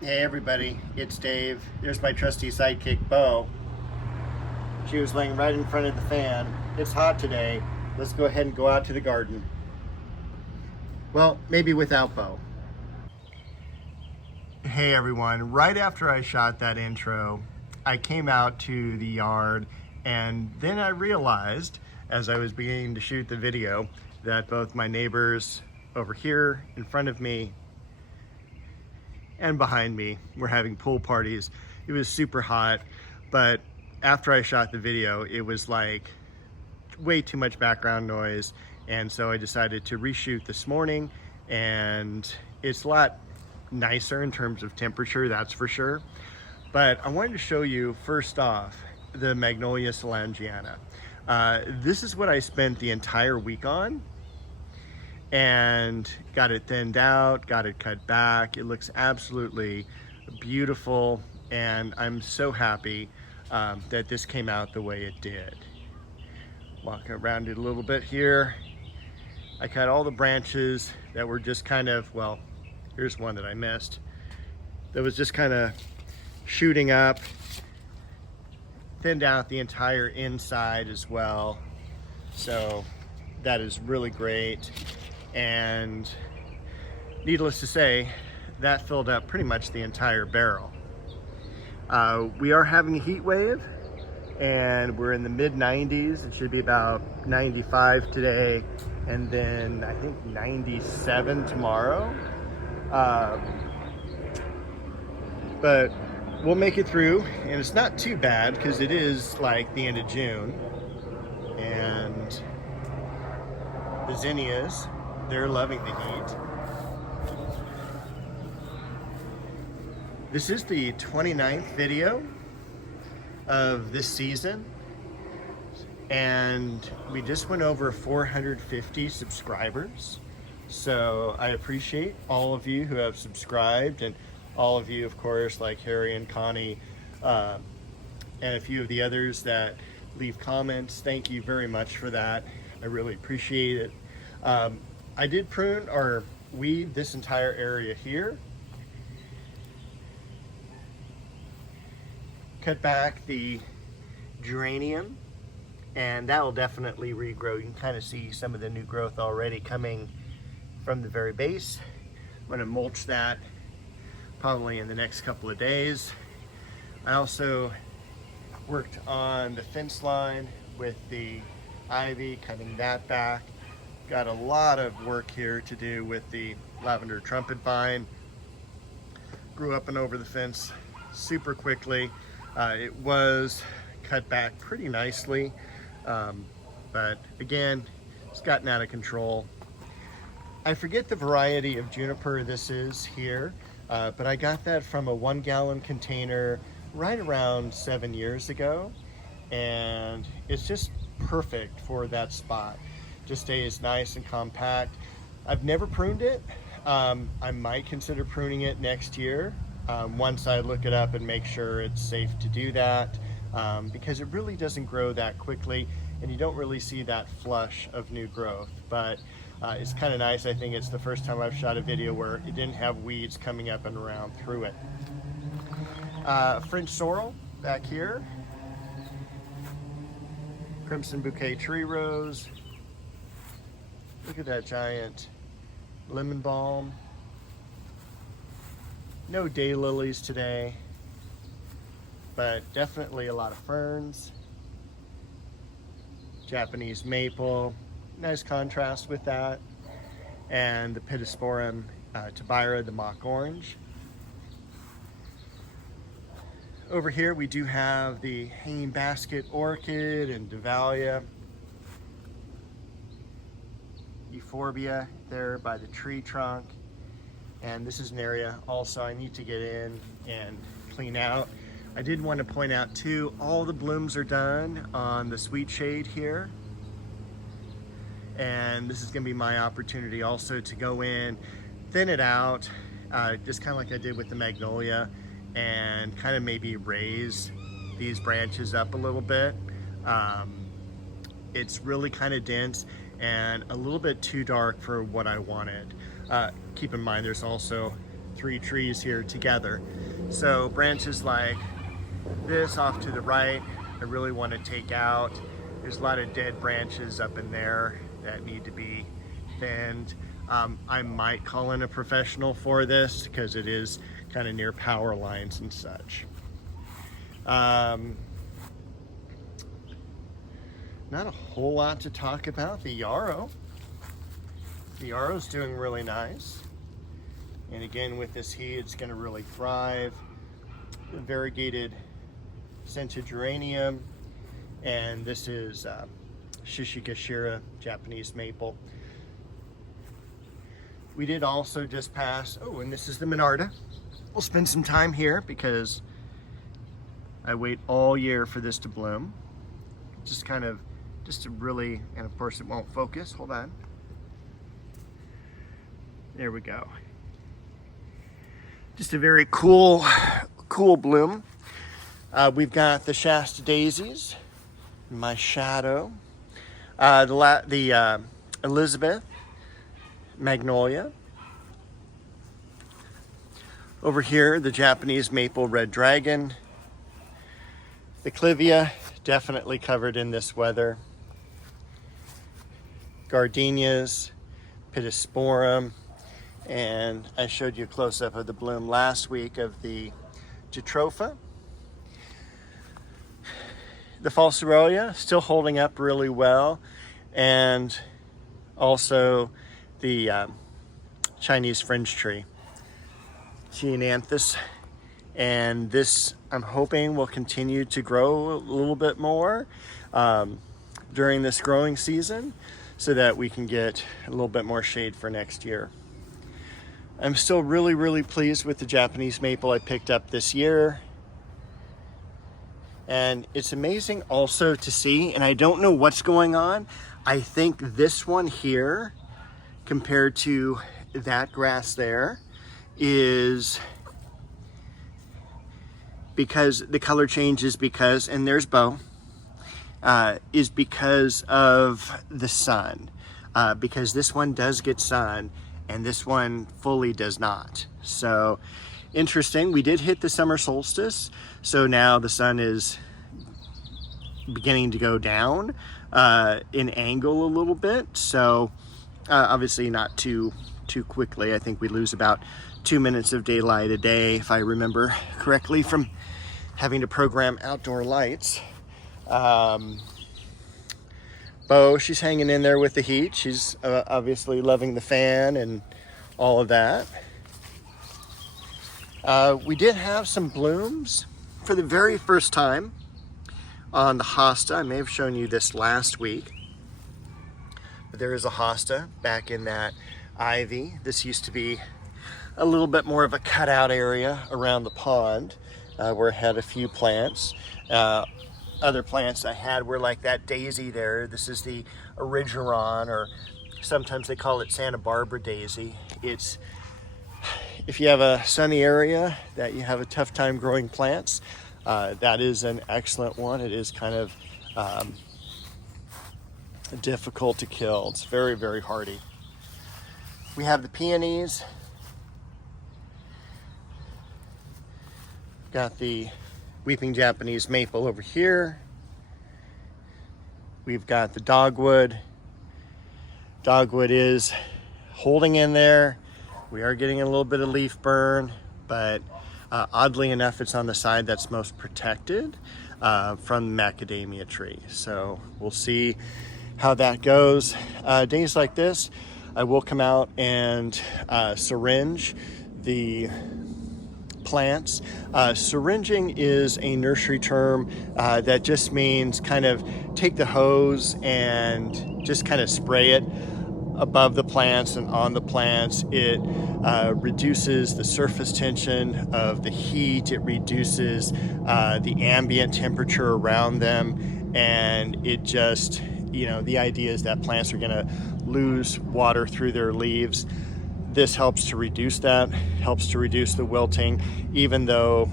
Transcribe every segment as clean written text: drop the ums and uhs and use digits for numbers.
Hey everybody, it's Dave. There's my trusty sidekick, Bo. She was laying right in front of the fan. It's hot today. Let's go ahead and go out to the garden. Well, maybe without Bo. Hey everyone, right after I shot that intro, I came out to the yard and then I realized, as I was beginning to shoot the video, that both my neighbors over here in front of me and behind me were having pool parties. It was super hot, but after I shot the video, it was like way too much background noise. And so I decided to reshoot this morning, and it's a lot nicer in terms of temperature, that's for sure. But I wanted to show you first off the Magnolia Solangiana. This is what I spent the entire week on, and got it thinned out, got it cut back. It looks absolutely beautiful, and I'm so happy that this came out the way it did. Walk around it a little bit here. I cut all the branches that were just kind of, well, here's one that I missed, that was just kind of shooting up. Thinned out the entire inside as well, so that is really great. And needless to say, that filled up pretty much the entire barrel. We are having a heat wave, and we're in the mid 90s. It should be about 95 today, and then I think 97 tomorrow. But we'll make it through, and it's not too bad because it is like the end of June, and the zinnias, they're loving the heat. This is the 29th video of this season, and we just went over 450 subscribers. So I appreciate all of you who have subscribed, and all of you, of course, like Harry and Connie, and a few of the others that leave comments. Thank you very much for that. I really appreciate it. I did prune or weed this entire area here. Cut back the geranium, and that will definitely regrow. You can kind of see some of the new growth already coming from the very base. I'm going to mulch that probably in the next couple of days. I also worked on the fence line with the ivy, cutting that back. Got a lot of work here to do with the lavender trumpet vine. Grew up and over the fence super quickly. It was cut back pretty nicely, but again, it's gotten out of control. I forget the variety of juniper this is here, but I got that from a 1 gallon container right around 7 years ago, and it's just perfect for that spot. Just stays nice and compact. I've never pruned it. I might consider pruning it next year once I look it up and make sure it's safe to do that, because it really doesn't grow that quickly, and you don't really see that flush of new growth. But it's kind of nice. I think it's the first time I've shot a video where it didn't have weeds coming up and around through it. French sorrel back here. Crimson bouquet tree rose. Look at that giant lemon balm. No daylilies today, but definitely a lot of ferns. Japanese maple, nice contrast with that. And the Pittosporum tabira, the mock orange. Over here we do have the hanging basket orchid and Davallia. Euphorbia there by the tree trunk. And this is an area also I need to get in and clean out. I did want to point out too, all the blooms are done on the sweet shade here. And this is going to be my opportunity also to go in, thin it out, just kind of like I did with the magnolia, and kind of maybe raise these branches up a little bit. It's really kind of dense and a little bit too dark for what I wanted. Keep in mind there's also three trees here together. So branches like this off to the right, I really want to take out. There's a lot of dead branches up in there that need to be thinned. I might call in a professional for this because it is kind of near power lines and such. Not a whole lot to talk about. The yarrow. The yarrow's doing really nice. And again, with this heat, it's going to really thrive. The variegated scented geranium. And this is Shishigashira, Japanese maple. We did also just pass, oh, and this is the Monarda. We'll spend some time here because I wait all year for this to bloom. Just to really, and of course it won't focus, hold on. There we go. Just a very cool bloom. We've got the Shasta daisies, my shadow. The Elizabeth magnolia. Over here, the Japanese maple red dragon. The clivia, definitely covered in this weather. Gardenias, pittosporum, and I showed you a close-up of the bloom last week of the Jatropha. The Falcerolia, still holding up really well, and also the Chinese fringe tree, Geonanthus, and this I'm hoping will continue to grow a little bit more during this growing season so that we can get a little bit more shade for next year. I'm still really pleased with the Japanese maple I picked up this year. And it's amazing also to see, and I don't know what's going on, I think this one here compared to that grass there is because the color change is because, and there's Bo, is because of the sun. Because this one does get sun and this one fully does not. So interesting, we did hit the summer solstice, so now the sun is beginning to go down in angle a little bit. So obviously not too quickly. I think we lose about 2 minutes of daylight a day, if I remember correctly, from having to program outdoor lights. Bo, she's hanging in there with the heat. She's obviously loving the fan and all of that. We did have some blooms for the very first time on the hosta. I may have shown you this last week. But there is a hosta back in that ivy. This used to be a little bit more of a cutout area around the pond where it had a few plants. Other plants I had were like that daisy there. This is the Origeron, or sometimes they call it Santa Barbara daisy. It's, if you have a sunny area that you have a tough time growing plants, that is an excellent one. It is kind of difficult to kill. It's very hardy. We have the peonies. Got the weeping Japanese maple over here. We've got the dogwood. Dogwood is holding in there. We are getting a little bit of leaf burn, but oddly enough, it's on the side that's most protected from the macadamia tree. So we'll see how that goes. Days like this, I will come out and syringe the plants. Syringing is a nursery term that just means kind of take the hose and just kind of spray it above the plants and on the plants. It reduces the surface tension of the heat. It reduces the ambient temperature around them, and it just, you know, the idea is that plants are going to lose water through their leaves. This helps to reduce that, helps to reduce the wilting. Even though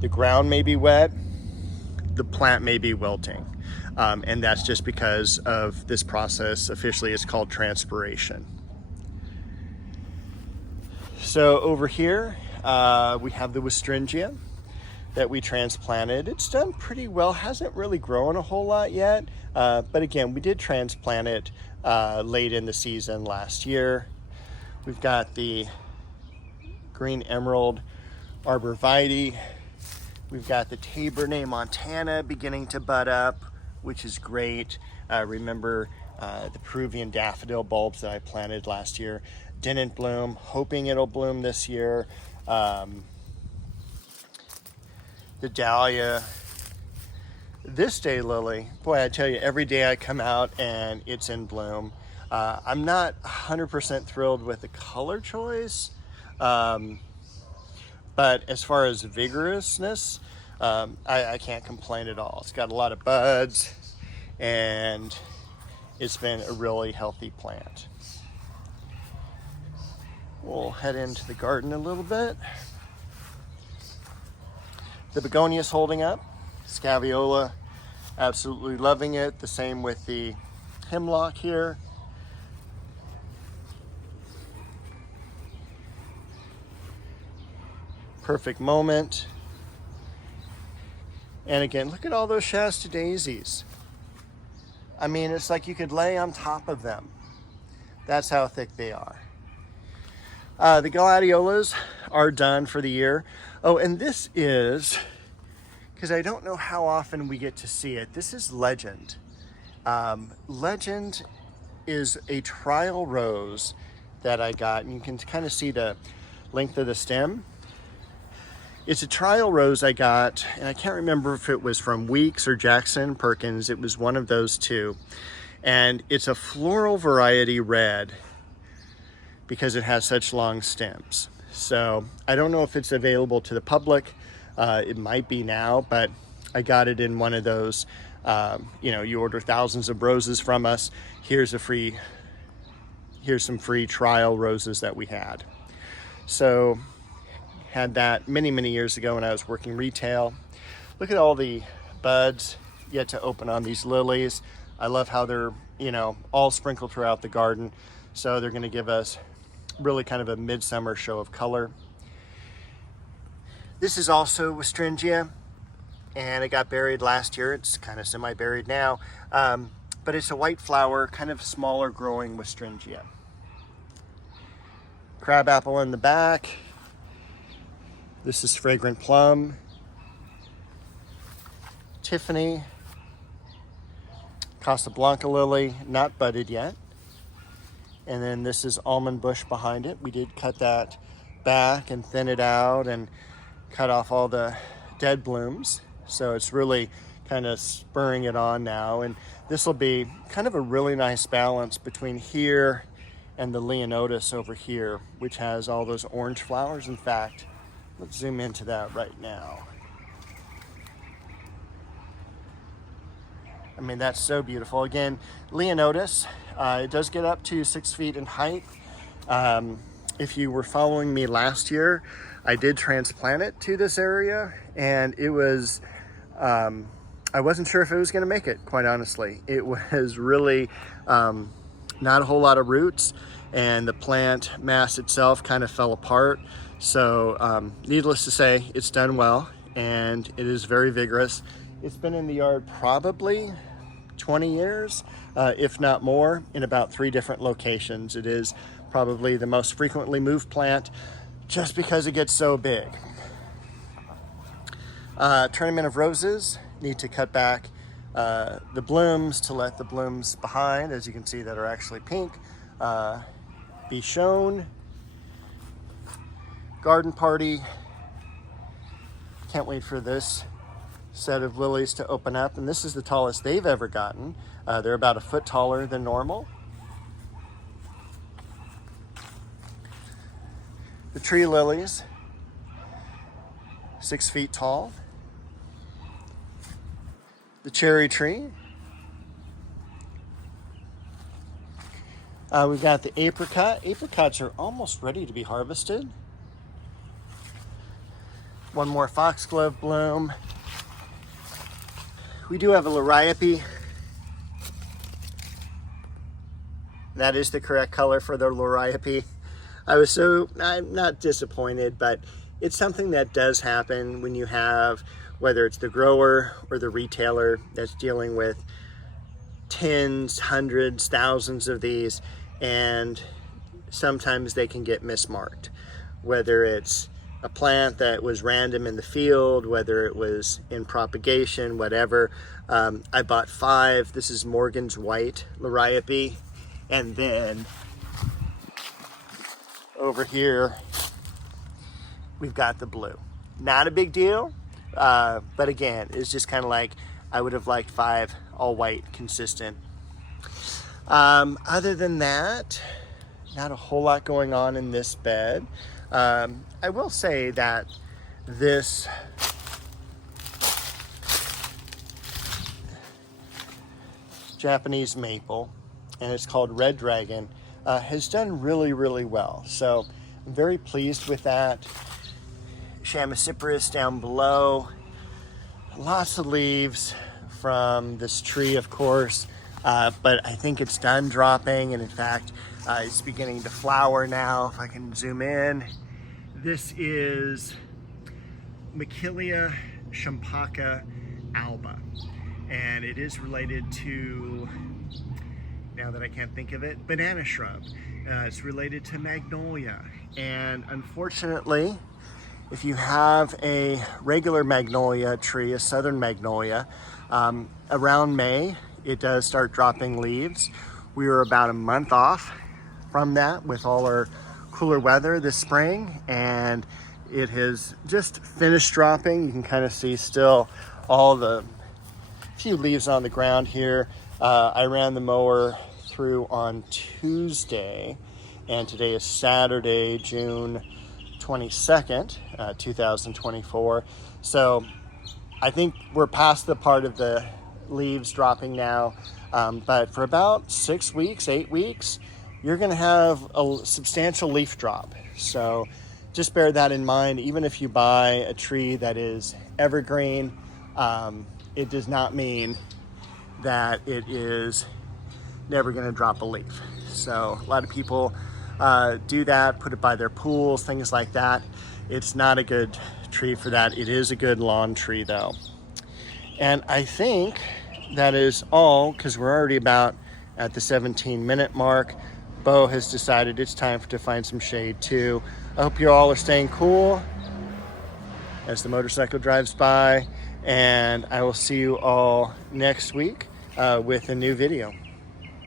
the ground may be wet, the plant may be wilting. And that's just because of this process. Officially, it's called transpiration. So over here, we have the Westringia that we transplanted. It's done pretty well, hasn't really grown a whole lot yet, but again, we did transplant it late in the season last year. We've got the green emerald arborvitae. We've got the Tabernae montana beginning to bud up, which is great. Remember the Peruvian daffodil bulbs that I planted last year didn't bloom, hoping it'll bloom this year. The dahlia, this daylily, boy, I tell you, every day I come out and it's in bloom. I'm not 100% thrilled with the color choice, but as far as vigorousness, I can't complain at all. It's got a lot of buds and it's been a really healthy plant. We'll head into the garden a little bit. The begonia's holding up. Scaviola, absolutely loving it. The same with the hemlock here. Perfect moment. And again, look at all those Shasta daisies. I mean, it's like you could lay on top of them. That's how thick they are. The gladiolas are done for the year. Oh, and this is, because I don't know how often we get to see it, this is Legend. Legend is a trial rose that I got, and you can kind of see the length of the stem. It's a trial rose I got, and I can't remember if it was from Weeks or Jackson Perkins. It was one of those two. And it's a floral variety red because it has such long stems. So I don't know if it's available to the public. It might be now, but I got it in one of those, you order thousands of roses from us. Here's some free trial roses that we had. So had that many, many years ago when I was working retail. Look at all the buds yet to open on these lilies. I love how they're, all sprinkled throughout the garden. So they're gonna give us really kind of a midsummer show of color. This is also Westringia, and it got buried last year. It's kind of semi-buried now, but it's a white flower, kind of smaller growing Westringia. Crabapple in the back. This is Fragrant Plum. Tiffany. Casablanca lily, not budded yet. And then this is Almond Bush behind it. We did cut that back and thin it out and cut off all the dead blooms. So it's really kind of spurring it on now. And this will be kind of a really nice balance between here and the Leonotis over here, which has all those orange flowers. In fact, let's zoom into that right now. I mean, that's so beautiful. Again, Leonotis, it does get up to 6 feet in height. If you were following me last year, I did transplant it to this area, and it was, I wasn't sure if it was gonna make it, quite honestly. It was really not a whole lot of roots, and the plant mass itself kind of fell apart. So needless to say, it's done well, and it is very vigorous. It's been in the yard probably 20 years, if not more, in about 3 different locations. It is probably the most frequently moved plant just because it gets so big. Tournament of Roses, need to cut back the blooms to let the blooms behind, as you can see, that are actually pink, be shown. Garden Party, can't wait for this set of lilies to open up, and this is the tallest they've ever gotten. They're about a foot taller than normal. The tree lilies, 6 feet tall. The cherry tree. We've got the apricot. Apricots are almost ready to be harvested. One more foxglove bloom. We do have a liriope. That is the correct color for the liriope. I was I'm not disappointed, but it's something that does happen when you have, whether it's the grower or the retailer that's dealing with tens, hundreds, thousands of these, and sometimes they can get mismarked. Whether it's a plant that was random in the field, whether it was in propagation, whatever. I bought 5. This is Morgan's White Liriope. And then over here, we've got the blue. Not a big deal, but again, it's just kind of like I would have liked 5 all white, consistent. Other than that, not a whole lot going on in this bed. I will say that this Japanese maple, and it's called Red Dragon, has done really, really well. So I'm very pleased with that. Chamaecyparis down below. Lots of leaves from this tree, of course, but I think it's done dropping, and in fact, it's beginning to flower now. If I can zoom in. This is Machilia Champaca alba, and it is related to, now that I can't think of it, banana shrub. It's related to magnolia, and unfortunately, if you have a regular magnolia tree, a southern magnolia, around May, it does start dropping leaves. We were about a month off from that with all our cooler weather this spring, and it has just finished dropping. You can kind of see still all the few leaves on the ground here. I ran the mower through on Tuesday, and today is Saturday, June 22nd, 2024. So I think we're past the part of the leaves dropping now, but for about 6 weeks, 8 weeks, you're going to have a substantial leaf drop. So just bear that in mind. Even if you buy a tree that is evergreen, it does not mean that it is never going to drop a leaf. So a lot of people do that, put it by their pools, things like that. It's not a good tree for that. It is a good lawn tree though. And I think that is all, because we're already about at the 17-minute mark. Bo has decided it's time to find some shade too. I hope you all are staying cool as the motorcycle drives by, and I will see you all next week with a new video.